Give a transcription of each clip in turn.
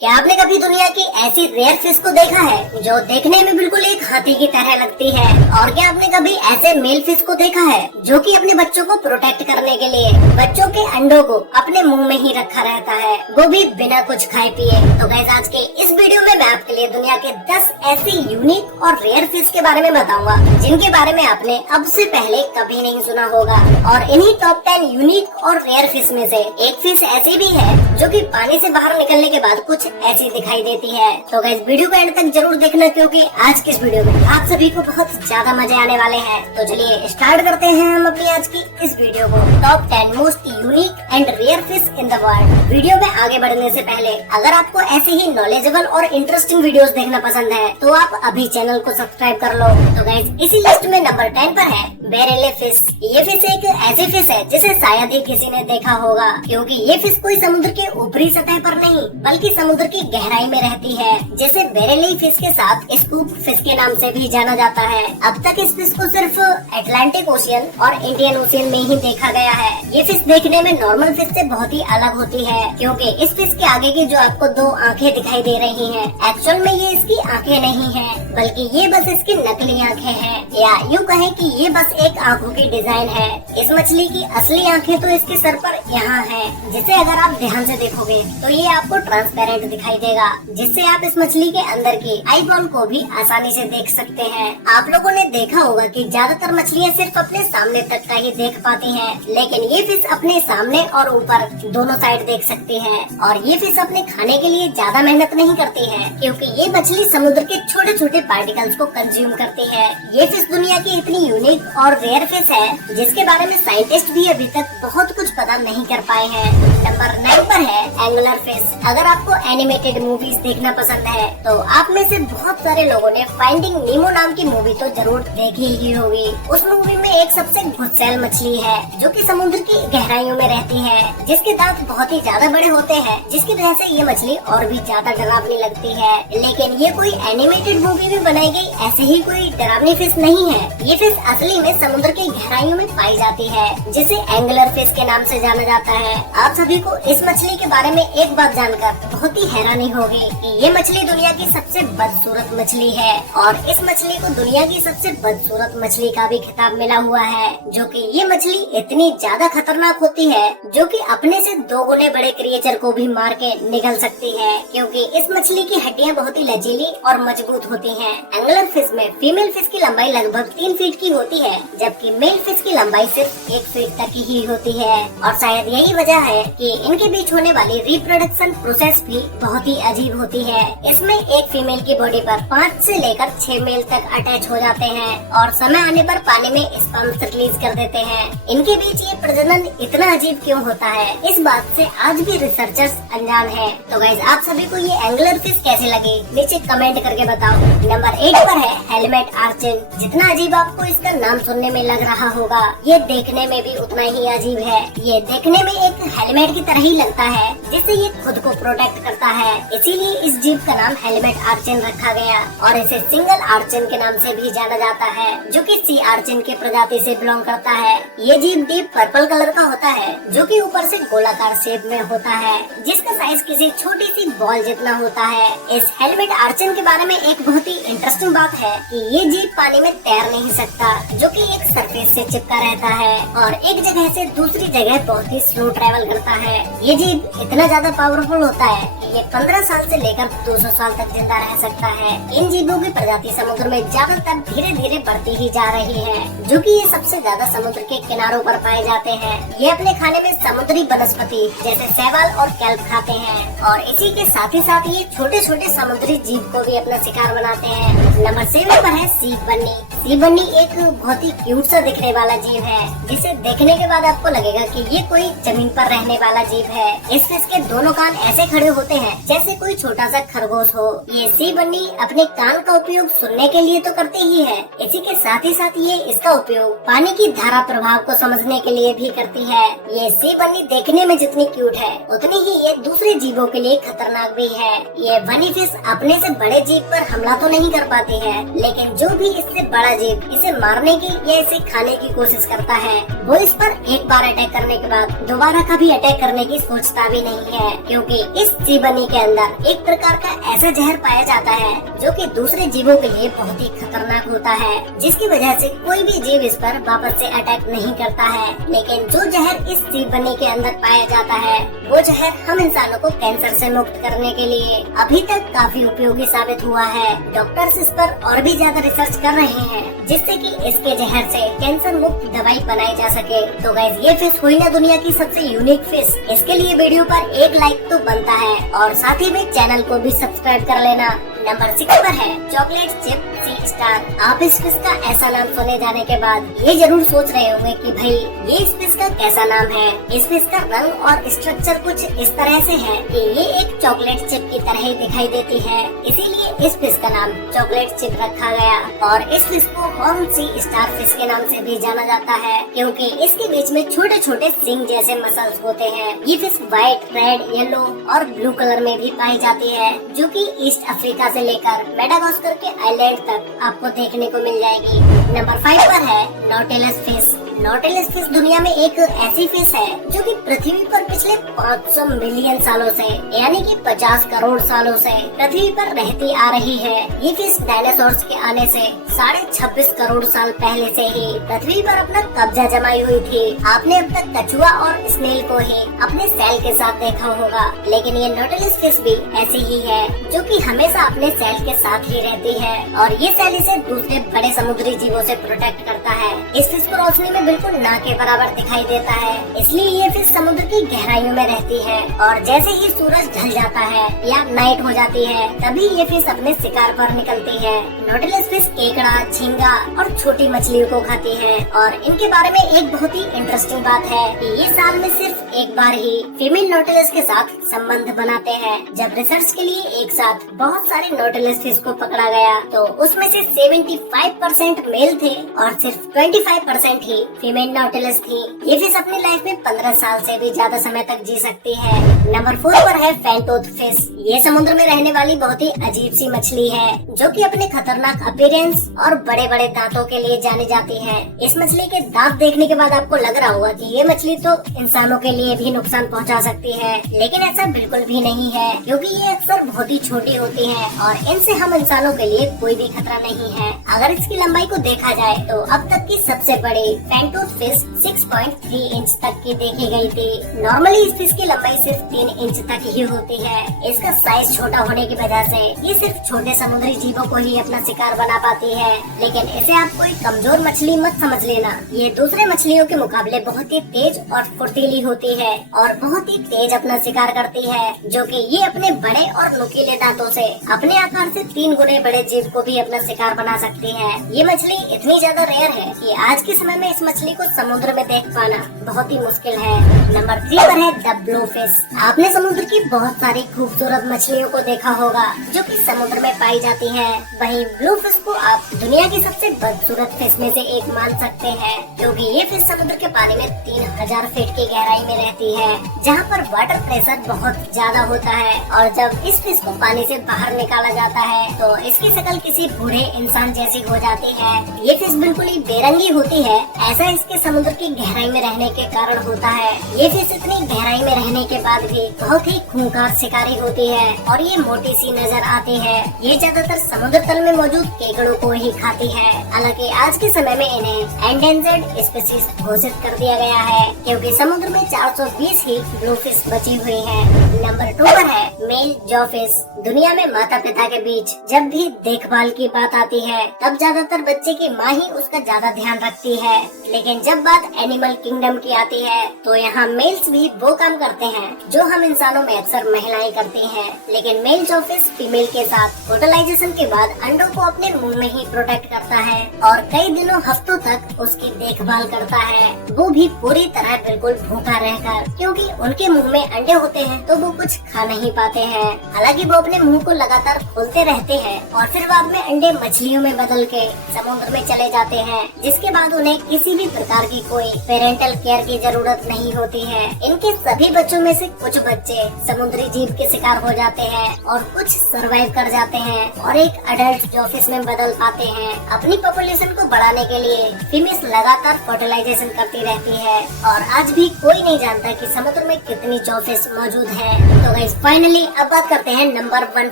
क्या आपने कभी दुनिया की ऐसी रेयर फिश को देखा है जो देखने में बिल्कुल एक हाथी की तरह लगती है? और क्या आपने कभी ऐसे मेल फिश को देखा है जो कि अपने बच्चों को प्रोटेक्ट करने के लिए बच्चों के अंडों को अपने मुंह में ही रखा रहता है, वो भी बिना कुछ खाए पिए? तो गाइस, आज के इस वीडियो में मैं आपके लिए दुनिया के 10 ऐसी यूनिक और रेयर फिश के बारे में बताऊंगा जिनके बारे में आपने अब से पहले कभी नहीं सुना होगा। और इन्हीं टॉप 10 यूनिक और रेयर फिश में से एक फिश ऐसी भी है जो कि पानी से बाहर निकलने के बाद कुछ ऐसी दिखाई देती है। तो गाइस, वीडियो को एंड तक जरूर देखना क्योंकि आज की इस वीडियो में आप सभी को बहुत ज्यादा मजे आने वाले हैं। तो चलिए स्टार्ट करते हैं हम अपनी आज की इस वीडियो को। Top 10 most unique and rare fish in the world. Video में आगे बढ़ने से पहले अगर आपको ऐसे ही नॉलेजेबल और इंटरेस्टिंग वीडियोस देखना पसंद है तो आप अभी चैनल को सब्सक्राइब कर लो। तो गाइस, इसी लिस्ट में नंबर 10 पर है बेरेले फिश। ये फिश एक ऐसी फिश है जिसे शायद ही किसी ने देखा होगा क्योंकि ये फिश कोई समुद्र के ऊपरी सतह पर नहीं बल्कि समुद्र की गहराई में रहती है, जिसे बेरेली फिश के साथ स्कूप फिश के नाम से भी जाना जाता है। अब तक इस फिश को सिर्फ अटलांटिक ओशियन और इंडियन ओशियन में ही देखा गया है। ये फिश देखने में नॉर्मल फिश से बहुत ही अलग होती है क्योंकि इस फिश के आगे की जो आपको दो आंखें दिखाई दे रही हैं, एक्चुअल में ये इसकी आंखें नहीं हैं, बल्कि ये बस इसकी नकली आंखें हैं, या यूँ कहें कि ये बस एक आंखों की डिजाइन है। इस मछली की असली आंखें तो इसके सर पर यहाँ है, जिसे अगर आप ध्यान से देखोगे तो ये आपको ट्रांसपेरेंट दिखाई देगा, जिससे आप इस मछली के अंदर की आईबॉल को भी आसानी से देख सकते हैं। आप लोगों ने देखा होगा कि ज्यादातर मछलियाँ सिर्फ अपने सामने तक का ही देख पाती हैं, लेकिन ये फिश अपने सामने और ऊपर दोनों साइड देख सकती है। और ये फिश अपने खाने के लिए ज्यादा मेहनत नहीं करती है क्योंकि ये मछली समुद्र के छोटे छोटे पार्टिकल्स को कंज्यूम करती है। ये फिश दुनिया की इतनी यूनिक और रेयर फिश है जिसके बारे में साइंटिस्ट भी अभी तक बहुत कुछ पता नहीं कर पाए हैं। नंबर 9 पर है एंगुलर फिश। अगर आपको एनिमेटेड मूवीज देखना पसंद है तो आप में से बहुत सारे लोगों ने फाइंडिंग नीमो नाम की मूवी तो जरूर देखी ही होगी। उस मूवी में एक सबसे गुस्सैल मछली है जो कि समुद्र की गहराइयों में रहती है, जिसके दांत बहुत ही ज्यादा बड़े होते हैं, जिसकी वजह से ये मछली और भी ज्यादा डरावनी लगती है। लेकिन ये कोई एनिमेटेड मूवी में बनाई गई ऐसे ही कोई डरावनी फिश नहीं है। ये फिश असली में समुद्र की गहराइयों में पाई जाती है, जिसे एंगुलर फिश के नाम से जाना जाता है। आप सभी को इस मछली के बारे में एक बात जानकर बहुत ही हैरानी होगी कि ये मछली दुनिया की सबसे बदसूरत मछली है और इस मछली को दुनिया की सबसे बदसूरत मछली का भी खिताब मिला हुआ है, जो कि ये मछली इतनी ज्यादा खतरनाक होती है जो कि अपने से 2 गुने बड़े क्रिएचर को भी मार के निगल सकती है, क्योंकि इस मछली की हड्डियां बहुत ही लचीली और मजबूत होती हैं। एंगुलर फिश में फीमेल फिश की लंबाई लगभग 3 फीट की होती है, जबकि मेल फिश की लंबाई सिर्फ 1 फीट तक ही होती है। और शायद यही वजह है कि इनके बीच होने वाली रिप्रोडक्शन प्रोसेस भी बहुत ही अजीब होती है। इसमें एक फीमेल की बॉडी पर 5 से लेकर 6 मेल तक अटैच हो जाते हैं और समय आने पर पानी में स्पर्म्स रिलीज कर देते हैं। इनके बीच ये प्रजनन इतना अजीब क्यों होता है, इस बात से आज भी रिसर्चर्स अनजान है। तो गाइस, आप सभी को ये एंगुलर फिश कैसे लगी नीचे कमेंट करके बताओ। नंबर 8 पर है हेलमेट आर्चिन। जितना अजीब आपको इसका नाम सुनने में लग रहा होगा, ये देखने में भी उतना ही अजीब है। ये देखने में एक हेलमेट की तरह ही लगता है जिससे ये खुद को प्रोटेक्ट करता है, इसीलिए इस जीव का नाम हेलमेट आर्चिन रखा गया और इसे सिंगल आर्चिन के नाम से भी जाना जाता है, जो कि सी आर्चिन के प्रजाति से बिलोंग करता है। ये जीव डीप पर्पल कलर का होता है जो कि ऊपर से गोलाकार शेप में होता है, जिसका साइज किसी छोटी सी बॉल जितना होता है। इस हेलमेट आर्चिन के बारे में एक बहुत ही इंटरेस्टिंग बात है कि ये जीव पानी में तैर नहीं सकता, जो कि एक सरफेस से चिपका रहता है और एक जगह से दूसरी जगह बहुत ही स्लो ट्रेवल करता है। ये जीव इतना ज्यादा पावरफुल होता है कि ये 15 साल से लेकर 200 साल तक जिंदा रह सकता है। इन जीवों की प्रजाति समुद्र में ज्यादातर धीरे धीरे बढ़ती ही जा रही है, जो कि ये सबसे ज्यादा समुद्र के किनारों पर पाए जाते हैं। ये अपने खाने में समुद्री वनस्पति जैसे शैवाल और केल्प खाते हैं और इसी के साथ ही ये छोटे छोटे समुद्री जीव को भी अपना शिकार बनाते हैं। नंबर 7 पर है सी बन्नी। सी बन्नी एक बहुत ही क्यूट सा दिखने वाला जीव है, जिसे देखने के बाद आपको लगेगा कि ये कोई जमीन पर रहने वाला जीव है। इस फिश के दोनों कान ऐसे खड़े होते हैं जैसे कोई छोटा सा खरगोश हो। ये सी बन्नी अपने कान का उपयोग सुनने के लिए तो करती ही है, इसी के साथ ये इसका उपयोग पानी की धारा प्रभाव को समझने के लिए भी करती है। ये सी बन्नी देखने में जितनी क्यूट है उतनी ही ये दूसरे जीवों के लिए खतरनाक भी है। ये बनी फिश अपने से बड़े जीव पर हमला तो नहीं कर पाती है, लेकिन जो भी इससे बड़ा जीव इसे मारने की या इसे खाने की कोशिश करता है, वो इस पर एक बार अटैक करने के बाद दोबारा कभी अटैक करने की सोचता भी नहीं है, क्योंकि इस जीवनी के अंदर एक प्रकार का ऐसा जहर पाया जाता है जो कि दूसरे जीवों के लिए बहुत ही खतरनाक होता है, जिसकी वजह से कोई भी जीव इस पर वापस से अटैक नहीं करता है। लेकिन जो जहर इस जीवनी के अंदर पाया जाता है, वो जहर हम इंसानों को कैंसर से मुक्त करने के लिए अभी तक काफी उपयोगी साबित हुआ है। डॉक्टर्स इस पर और भी ज्यादा रिसर्च कर रहे हैं, जिससे कि इसके जहर से कैंसर मुक्त दवाई बनाई जा सके। तो गाइस, ये फिश हुई ना दुनिया की सबसे यूनिक फिश। इसके लिए वीडियो पर एक लाइक तो बनता है और साथ ही में चैनल को भी सब्सक्राइब कर लेना। नंबर 6 पर है चॉकलेट चिप सी स्टार। आप इस फिश का ऐसा नाम सुने जाने के बाद ये जरूर सोच रहे होंगे कि भाई ये इस फिश का कैसा नाम है। इस फिश का रंग और स्ट्रक्चर कुछ इस तरह से है कि ये एक चॉकलेट चिप की तरह ही दिखाई देती है, इसीलिए इस फिश का नाम चॉकलेट चिप रखा गया। और इस फिश को हॉर्न सी स्टार फिश के नाम से भी जाना जाता है, क्योंकि इसके बीच में छोटे छोटे सिंग जैसे मसल्स होते हैं। ये फिश व्हाइट, रेड, येलो और ब्लू कलर में भी पाई जाती है, जो कि ईस्ट अफ्रीका से लेकर मेडागास्कर के आइलैंड तक आपको देखने को मिल जाएगी। नंबर 5 पर है नॉटिलस फिश। नॉटिलस फिश दुनिया में एक ऐसी फिश है जो कि पृथ्वी पर पिछले 500 मिलियन सालों से यानी कि 50 करोड़ सालों से पृथ्वी पर रहती आ रही है। ये फिश डायनासोर्स के आने से 26.5 करोड़ साल पहले से ही पृथ्वी पर अपना कब्जा जमाई हुई थी। आपने अब तक कछुआ और स्नेल को ही अपने सेल के साथ देखा होगा, लेकिन ये नॉटिलस फिश भी ऐसी ही है, जो कि हमेशा अपने सेल के साथ ही रहती है और ये सेल इसे दूसरे बड़े समुद्री जीवों से प्रोटेक्ट करता है। इस फिश को रोशनी में बिल्कुल ना के बराबर दिखाई देता है, इसलिए ये फिश समुद्र की गहराइयों में रहती है और जैसे ही सूरज ढल जाता है या नाइट हो जाती है, तभी ये फिश अपने शिकार पर निकलती है। नॉटिलस फिश केकड़ा, झींगा और छोटी मछलियों को खाती है और इनके बारे में एक बहुत ही इंटरेस्टिंग बात है कि ये साल में सिर्फ एक बार ही फीमेल नॉटिलस के साथ संबंध बनाते हैं। जब रिसर्च के लिए एक साथ बहुत सारे नॉटिलस फिश को पकड़ा गया, तो उसमें से 75% मेल थे और सिर्फ 25% ही फीमेल नॉटिलस थी। ये फिश अपनी लाइफ में 15 साल से भी ज्यादा समय तक जी सकती है। नंबर 4 पर है फैंटोथ फिश। ये समुद्र में रहने वाली बहुत ही अजीब सी मछली है, जो कि अपने खतरनाक अपीयरेंस और बड़े बड़े दांतों के लिए जानी जाती है। इस मछली के दांत देखने के बाद आपको लग रहा होगा कि ये मछली तो इंसानों के लिए भी नुकसान पहुंचा सकती है, लेकिन ऐसा बिल्कुल भी नहीं है, क्योंकि ये अक्सर बहुत ही छोटी होती है और इनसे हम इंसानों के लिए कोई भी खतरा नहीं है। अगर इसकी लंबाई को देखा जाए तो अब तक की सबसे बड़ी फैंटोथ फिश 6.3 इंच तक की देखी गई थी। नॉर्मली इस फिश की लंबाई सिर्फ 3 इंच तक ही होती है। इसका साइज छोटा होने की वजह से ये सिर्फ छोटे समुद्री जीवों को ही अपना शिकार बना पाती है, लेकिन इसे आप कोई कमजोर मछली मत समझ लेना। ये दूसरे मछलियों के मुकाबले बहुत ही तेज और फुर्तीली होती है और बहुत ही तेज अपना शिकार करती है, जो कि ये अपने बड़े और नुकीले दांतों से अपने आकार से 3 गुने बड़े जीव को भी अपना शिकार बना सकती है। ये मछली इतनी ज्यादा रेयर है कि आज के समय में इस मछली को समुद्र में देख पाना बहुत ही मुश्किल है। नंबर 3 पर है द ब्लू फिश। आपने समुद्र की बहुत सारी खूबसूरत मछलियों को देखा होगा जो कि समुद्र में पाई जाती है, वहीं ब्लू फिश को आप दुनिया की सबसे बदसूरत फिश में से एक मान सकते हैं, क्योंकि ये फिश समुद्र के पानी में 3000 फीट की गहराई में रहती है, जहाँ पर वाटर प्रेशर बहुत ज्यादा होता है। और जब इस फिश को पानी से बाहर निकाला जाता है तो इसकी शक्ल किसी बूढ़े इंसान जैसी हो जाती है। ये फिश बिल्कुल ही बेरंगी होती है, ऐसा इसके समुद्र की गहराई में रहने के कारण होता है। ये फिश इतनी गहराई में रहने के बाद भी बहुत ही खूंखार शिकारी होती है और ये मोटी सी नजर आती है। ये ज्यादातर समुद्र तल में मौजूद केकड़ों को ही खाती है। हालांकि आज के समय में इन्हें एंडेंजर्ड स्पीशीज घोषित कर दिया गया है, क्योंकि समुद्र में 420 ही ब्लू फिश बची हुई है। नंबर 2 पर है मेल जॉ फिश। दुनिया में माता पिता के बीच जब भी देखभाल की बात आती है, तब ज्यादातर बच्चे की माँ ही उसका ज्यादा ध्यान रखती है, लेकिन जब बात एनिमल किंगडम की आती है तो यहाँ मेल्स भी वो काम करते हैं जो हम इंसानों में अक्सर महिलाएं करती हैं। लेकिन मेल जॉ फिश फीमेल के साथ फर्टिलाइजेशन के बाद अंडों को अपने मुंह में ही प्रोटेक्ट करता है और कई दिनों हफ्तों तक उसकी देखभाल करता है, वो भी पूरी तरह बिल्कुल भूखा रहकर, क्योंकि उनके मुंह में अंडे होते हैं तो वो वो कुछ खा नहीं पाते हैं। हालांकि वो अपने मुंह को लगातार खोलते रहते हैं और फिर बाद में अंडे मछलियों में बदल के समुद्र में चले जाते हैं, जिसके बाद उन्हें किसी भी प्रकार की कोई पेरेंटल केयर की जरूरत नहीं होती है। इनके सभी बच्चों में से कुछ बच्चे समुद्री जीव के शिकार हो जाते हैं और कुछ सरवाइव कर जाते हैं और एक अडल्ट जॉफिस में बदल पाते हैं। अपनी पॉपुलेशन को बढ़ाने के लिए फीमेल्स लगातार फर्टिलाइजेशन करती रहती है और आज भी कोई नहीं जानता कि समुद्र में कितनी जॉफिस मौजूद है। तो गाइस फाइनली अब बात करते हैं नंबर 1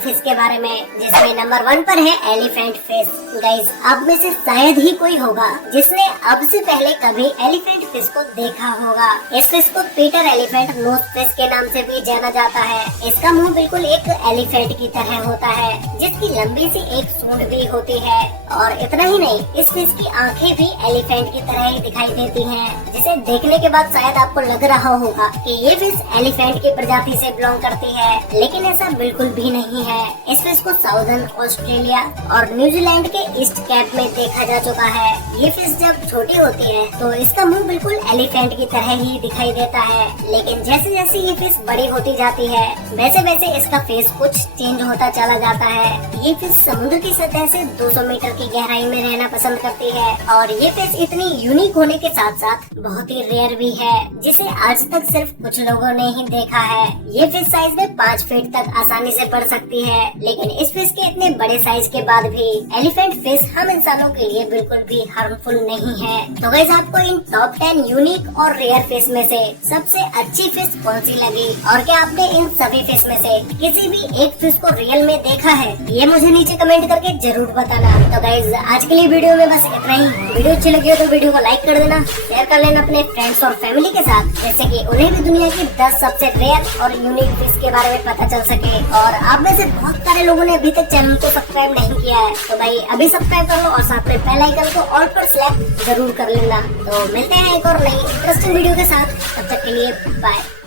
फिश के बारे में, जिसमें नंबर 1 पर है एलिफेंट फिश। गाइस आप में से शायद ही कोई होगा जिसने अब से पहले कभी एलिफेंट फिश को देखा होगा। इस फिश को पीटर एलिफेंट नोज फिश के नाम से भी जाना जाता है। इसका मुंह बिल्कुल एक एलिफेंट की तरह होता है, जिसकी लंबी सी एक सूंड भी होती है। और इतना ही नहीं, इस फिश की आंखें भी एलिफेंट की तरह ही दिखाई देती हैं, जिसे देखने के बाद शायद आपको लग रहा होगा कि ये फिश एलिफेंट की प्रजाति से बिलोंग करती है, लेकिन ऐसा बिल्कुल भी नहीं है। इस फिश को साउदर्न ऑस्ट्रेलिया और न्यूजीलैंड के ईस्ट कैप में देखा जा चुका है। ये फिश जब छोटी होती है तो इसका मुंह बिल्कुल एलिफेंट की तरह ही दिखाई देता है, लेकिन जैसे जैसे ये फिश बड़ी होती जाती है वैसे वैसे इसका फेस कुछ चेंज होता चला जाता है। ये फिश समुद्र की सतह से 200 मीटर की गहराई में रहना पसंद करती है और ये फिश इतनी यूनिक होने के साथ साथ बहुत ही रेयर भी है, जिसे आज तक सिर्फ कुछ लोगों ने ही देखा है। ये फिश साइज में 5 फीट तक आसानी से बढ़ सकती है, लेकिन इस फिश के इतने बड़े साइज के बाद भी एलिफेंट फिश हम इंसानों के लिए बिल्कुल भी हार्मफुल नहीं है। तो गाइस आपको इन टॉप 10 यूनिक और रेयर फिश में से सबसे अच्छी फिश कौन सी लगी, और क्या आपने इन सभी फिश में से किसी भी एक फिश को रियल में देखा है, ये मुझे नीचे कमेंट करके जरूर बताना। तो गाइस आज के लिए वीडियो में बस इतना ही। वीडियो अच्छी लगी हो तो वीडियो को लाइक कर देना, शेयर कर लेना अपने फ्रेंड्स और फैमिली के साथ, जैसे कि उन्हें भी दुनिया की 10 सबसे रेयर और यूनिक फिश के बारे में पता चल सके। और आप में से बहुत सारे लोगों ने अभी तक चैनल को सब्सक्राइब नहीं किया है, तो भाई अभी सब्सक्राइब कर लो और साथ में बेल आइकन को ऑल पर सेलेक्ट जरूर कर लेना। तो मिलते हैं एक और नई इंटरेस्टिंग वीडियो के साथ, तब तक के लिए बाय।